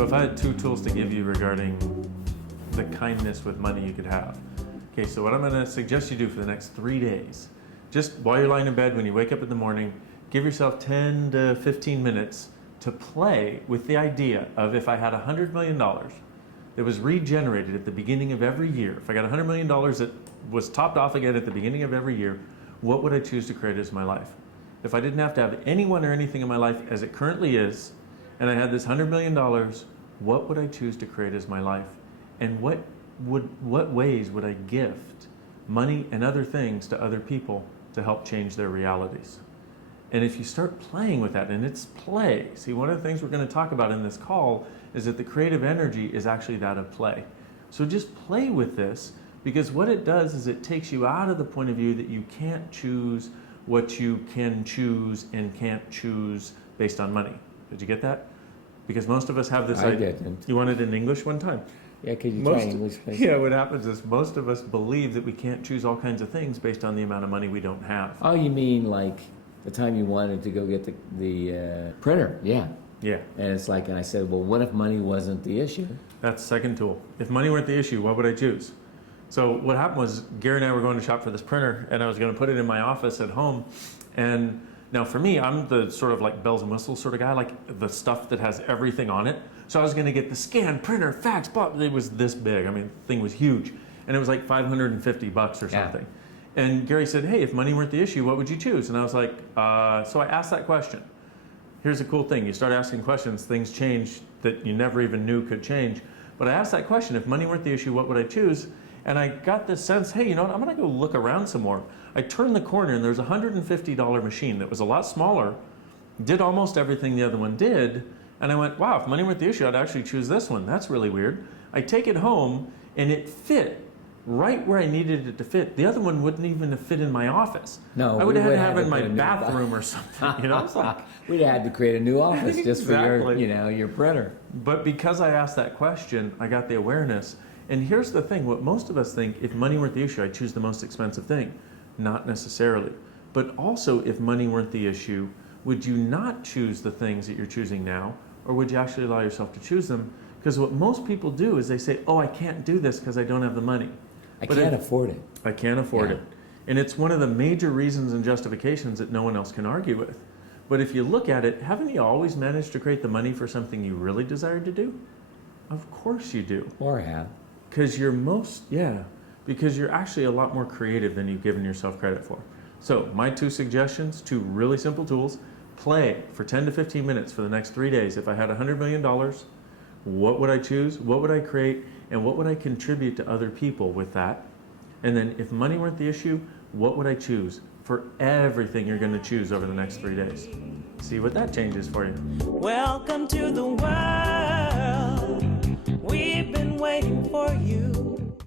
So if I had 2 tools to give you regarding the kindness with money you could have. Okay, so what I'm going to suggest you do for the next 3 days, just while you're lying in bed, when you wake up in the morning, give yourself 10 to 15 minutes to play with the idea of, if I had $100 million that was regenerated at the beginning of every year, if I got $100 million that was topped off again at the beginning of every year, what would I choose to create as my life? If I didn't have to have anyone or anything in my life as it currently is, and I had this $100 million, what would I choose to create as my life? And what ways would I gift money and other things to other people to help change their realities? And if you start playing with that, and it's play. See, one of the things we're going to talk about in this call is that the creative energy is actually that of play. So just play with this, because what it does is it takes you out of the point of view that you can't choose what you can choose and can't choose based on money. Did you get that? Because most of us have this idea. Didn't. You want it in English one time? Yeah, could you try English, please? Yeah, what happens is most of us believe that we can't choose all kinds of things based on the amount of money we don't have. Oh, you mean like the time you wanted to go get the printer? Yeah. Yeah. And it's like, and I said, well, what if money wasn't the issue? That's the second tool. If money weren't the issue, what would I choose? So what happened was Gary and I were going to shop for this printer, and I was going to put it in my office at home. And now for me, I'm the sort of like bells and whistles sort of guy, like the stuff that has everything on it. So I was going to get the scan, printer, fax, blah. It was this big. I mean, the thing was huge. And it was like $550 or something. Yeah. And Gary said, hey, if money weren't the issue, what would you choose? And I was like, so I asked that question. Here's the cool thing. You start asking questions, things change that you never even knew could change. But I asked that question, if money weren't the issue, what would I choose? And I got this sense, hey, you know what, I'm going to go look around some more. I turned the corner, and there's a $150 machine that was a lot smaller, did almost everything the other one did, and I went, wow, if money weren't the issue, I'd actually choose this one. That's really weird. I take it home, and it fit right where I needed it to fit. The other one wouldn't even have fit in my office. No, I would have had to have it in my bathroom or something. You know, it's like, we'd have had to create a new office just for your, your printer. But because I asked that question, I got the awareness. And here's the thing, what most of us think, if money weren't the issue, I'd choose the most expensive thing. Not necessarily. But also, if money weren't the issue, would you not choose the things that you're choosing now, or would you actually allow yourself to choose them? Because what most people do is they say, oh, I can't do this because I don't have the money. I can't afford it. I can't afford it. And it's one of the major reasons and justifications that no one else can argue with. But if you look at it, haven't you always managed to create the money for something you really desired to do? Of course you do. Or have. Because you're because you're actually a lot more creative than you've given yourself credit for. So my 2 suggestions, 2 really simple tools: play for 10 to 15 minutes for the next 3 days. If I had $100 million, what would I choose? What would I create? And what would I contribute to other people with that? And then if money weren't the issue, what would I choose for everything you're going to choose over the next 3 days? See what that changes for you. Welcome to the world. We've been waiting for you.